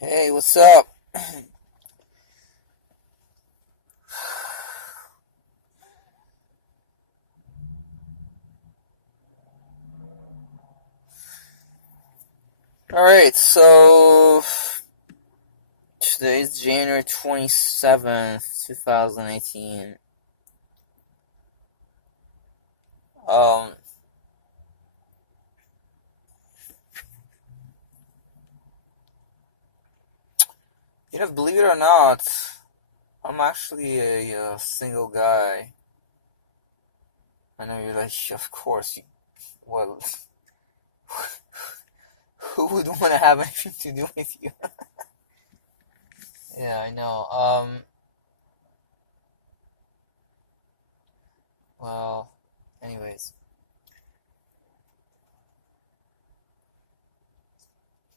Hey, what's up? Alright, so today's January 27th, 2018. Um, believe it or not, I'm actually a single guy. I know you're like, of course, well, who would want to have anything to do with you? Yeah, I know. Well, anyways.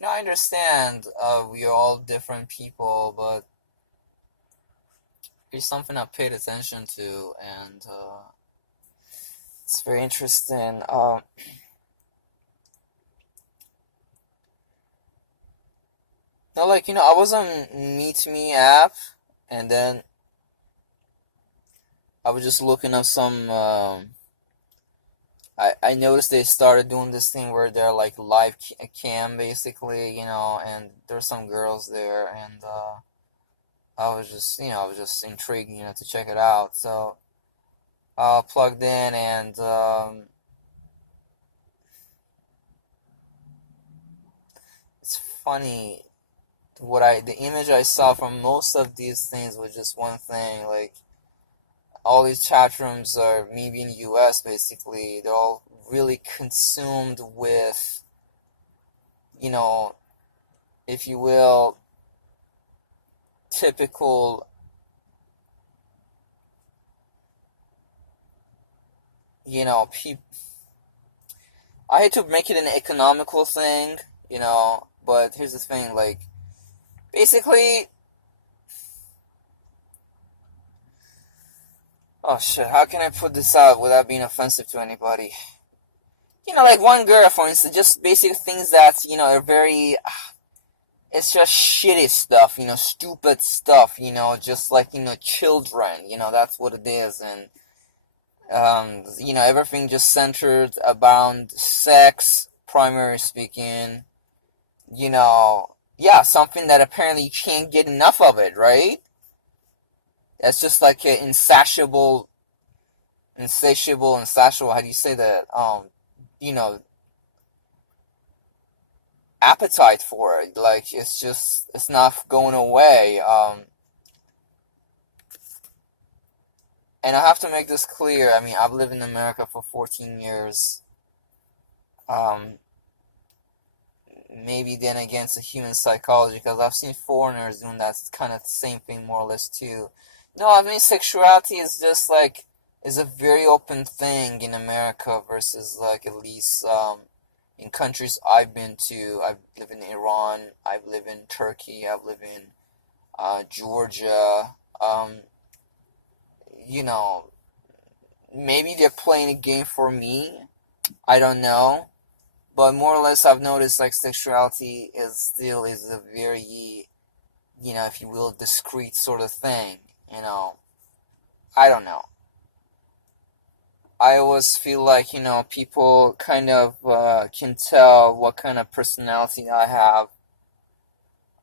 I understand, we are all different people, but it's something I paid attention to, and, it's very interesting. No, like, I was on Meet Me app, and then I was just looking up some. I noticed they started doing this thing where they're like live cam, basically, and there's some girls there, and I was just intrigued, to check it out. So I plugged in, and it's funny the image I saw from most of these things was just one thing, like all these chat rooms are maybe in the US basically, they're all really consumed with, you know, if you will, typical, people. I hate to make it an economical thing, but here's the thing, like, basically, oh shit, how can I put this out without being offensive to anybody? Like one girl, for instance, just basic things that, are very, it's just shitty stuff, stupid stuff, just like, children, that's what it is. And, everything just centered around sex, primary speaking, yeah, something that apparently you can't get enough of it, right? That's just like an insatiable, how do you say that? You know, appetite for it. Like, it's not going away. And I have to make this clear. I mean, I've lived in America for 14 years. Um, Maybe then again, it's a human psychology because I've seen foreigners doing that kind of same thing more or less too. No, I mean, sexuality is just like, is a very open thing in America versus like at least in countries I've been to. I've lived in Iran, I've lived in Turkey, I've lived in Georgia. You know, maybe they're playing a game for me. I don't know. But more or less, I've noticed like sexuality is a very, if you will, discreet sort of thing. I don't know. I always feel like people kind of can tell what kind of personality I have,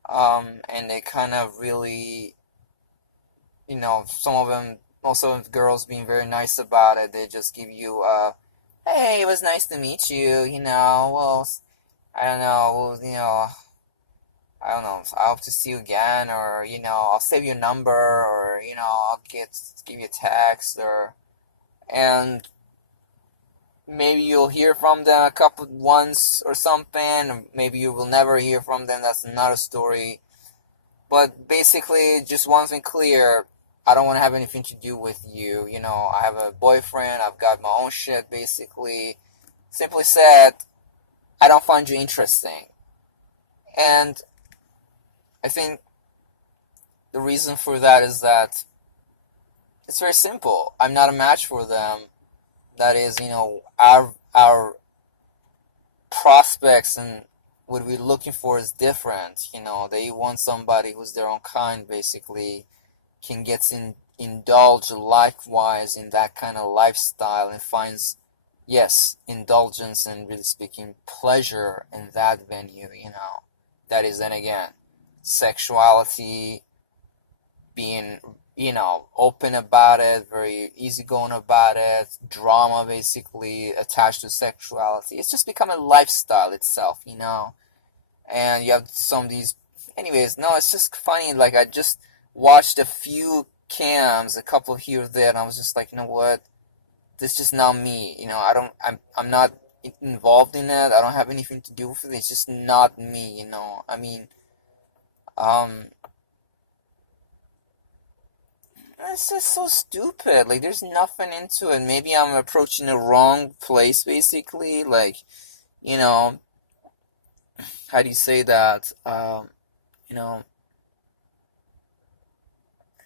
and they kind of really, some of them, most of them girls being very nice about it. They just give you hey, it was nice to meet you. Well, I don't know, well, I don't know. I hope to see you again, or I'll save your number, or I'll give you a text, or and maybe you'll hear from them a couple once or something. Maybe you will never hear from them. That's another story. But basically, just one thing clear: I don't want to have anything to do with you. I have a boyfriend. I've got my own shit. Basically, simply said, I don't find you interesting, and I think the reason for that is that it's very simple. I'm not a match for them. That is, our prospects and what we're looking for is different. They want somebody who's their own kind, basically, can get indulge likewise in that kind of lifestyle and finds, yes, indulgence and, really speaking, pleasure in that venue. That is, then again, sexuality, being, open about it, very easygoing about it, drama basically attached to sexuality. It's just become a lifestyle itself. And you have some of these. Anyways, no, it's just funny. Like, I just watched a few cams, a couple here or there, and I was just like, you know what? This is just not me. I'm not involved in it. I don't have anything to do with it. It's just not me. I mean, um, it's just so stupid. Like, there's nothing into it. Maybe I'm approaching the wrong place, basically. Like, you know, how do you say that? You know,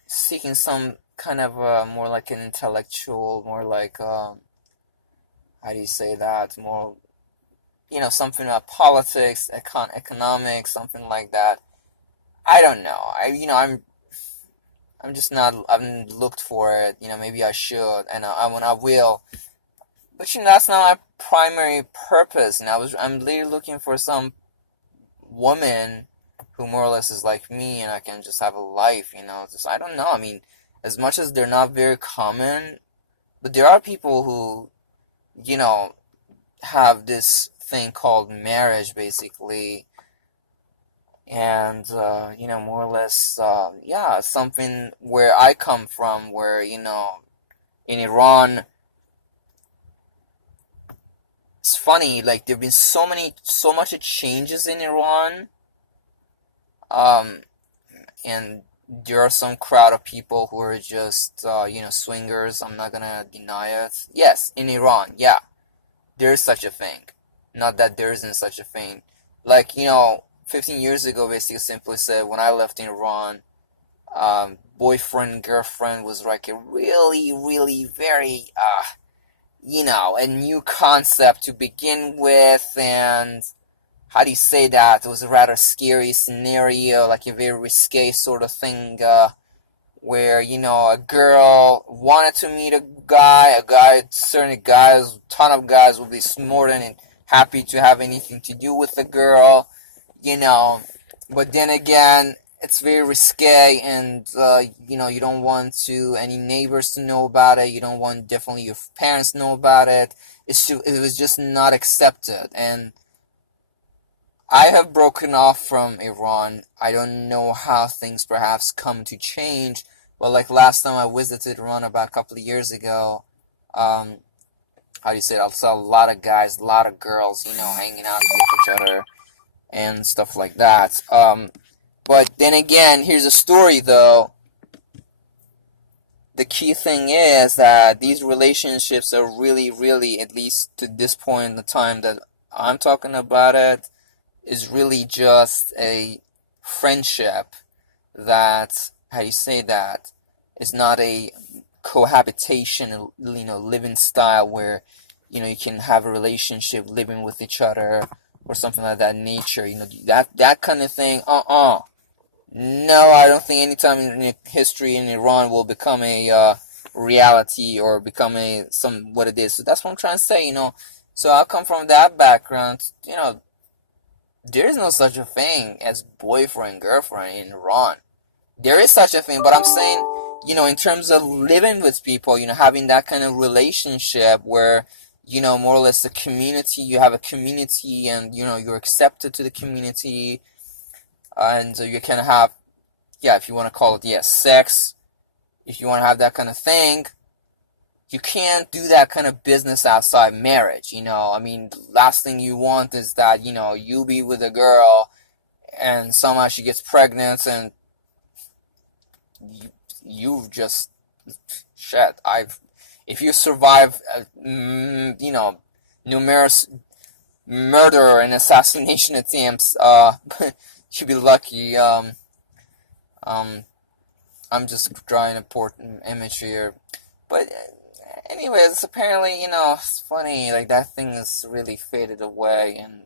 seeking some kind of more like an intellectual, more like, how do you say that? More, something about politics, economics, something like that. I don't know. I'm just not. I haven't looked for it. Maybe I should, and when I will. But that's not my primary purpose. And I'm literally looking for some woman who more or less is like me, and I can just have a life. Just, I don't know. I mean, as much as they're not very common, but there are people who, have this thing called marriage, basically. And, more or less, yeah, something where I come from, where, in Iran, it's funny, like, there have been so much changes in Iran, and there are some crowd of people who are just, swingers. I'm not gonna deny it. Yes, in Iran, yeah, there is such a thing. Not that there isn't such a thing. Like, 15 years ago, basically, simply said, when I left Iran, boyfriend, girlfriend was like a really, really very, a new concept to begin with, and how do you say that? It was a rather scary scenario, like a very risque sort of thing, where, a girl wanted to meet a guy, certain guys, ton of guys would be more than happy to have anything to do with the girl, but then again, it's very risque, and, you don't want any neighbors to know about it, you don't want definitely your parents to know about it, it was just not accepted, and I have broken off from Iran. I don't know how things perhaps come to change, but like last time I visited Iran about a couple of years ago, how do you say it? I saw a lot of guys, a lot of girls, hanging out with each other and stuff like that. But then again, here's a story though. The key thing is that these relationships are really, really, at least to this point in the time that I'm talking about it, is really just a friendship that, how do you say that, is not a cohabitation, living style where, you can have a relationship living with each other or something like that nature, that kind of thing, No, I don't think anytime in history in Iran will become a reality or become what it is. So that's what I'm trying to say, So I come from that background, there is no such a thing as boyfriend, girlfriend in Iran. There is such a thing, but I'm saying, in terms of living with people, having that kind of relationship where, more or less the community, you have a community and, you're accepted to the community, and you can have, yeah, if you want to call it, yes, sex, if you want to have that kind of thing, you can't do that kind of business outside marriage, I mean, last thing you want is that, you be with a girl and somehow she gets pregnant and you've just, shit, if you survive, numerous murder and assassination attempts, you'd be lucky, I'm just drawing a important image here, but anyways, apparently, it's funny, like, that thing is really faded away, and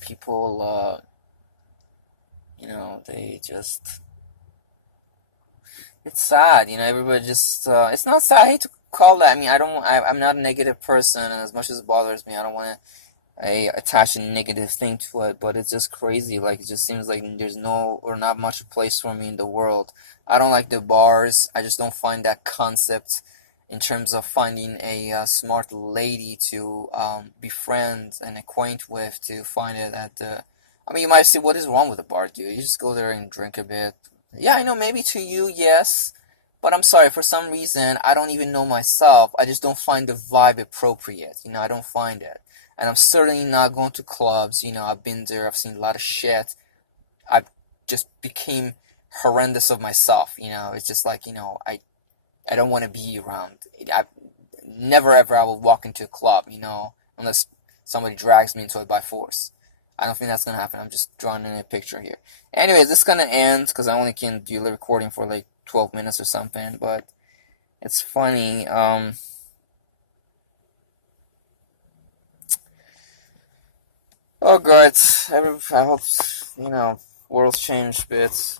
people, they just, it's sad, everybody just, it's not sad, I hate to call that, I mean, I'm not a negative person, and as much as it bothers me, I don't want to attach a negative thing to it, but it's just crazy. Like, it just seems like there's no or not much place for me in the world. I don't like the bars. I just don't find that concept in terms of finding a smart lady to befriend and acquaint with, to find it at the. I mean, you might say, what is wrong with a bar, dude? You just go there and drink a bit. Yeah, I know, maybe to you, yes. But I'm sorry, for some reason, I don't even know myself. I just don't find the vibe appropriate. I don't find it. And I'm certainly not going to clubs. I've been there. I've seen a lot of shit. I just became horrendous of myself. It's just like, I don't want to be around. I never ever I will walk into a club, unless somebody drags me into it by force. I don't think that's gonna happen. I'm just drawing in a picture here. Anyways, this is gonna end because I only can do the recording for like 12 minutes or something. But it's funny. Oh God, I hope, world's change, but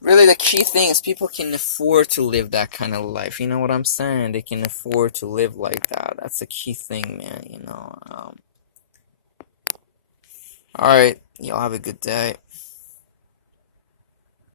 really the key thing is people can afford to live that kind of life. You know what I'm saying? They can afford to live like that. That's the key thing, man. All right, y'all have a good day.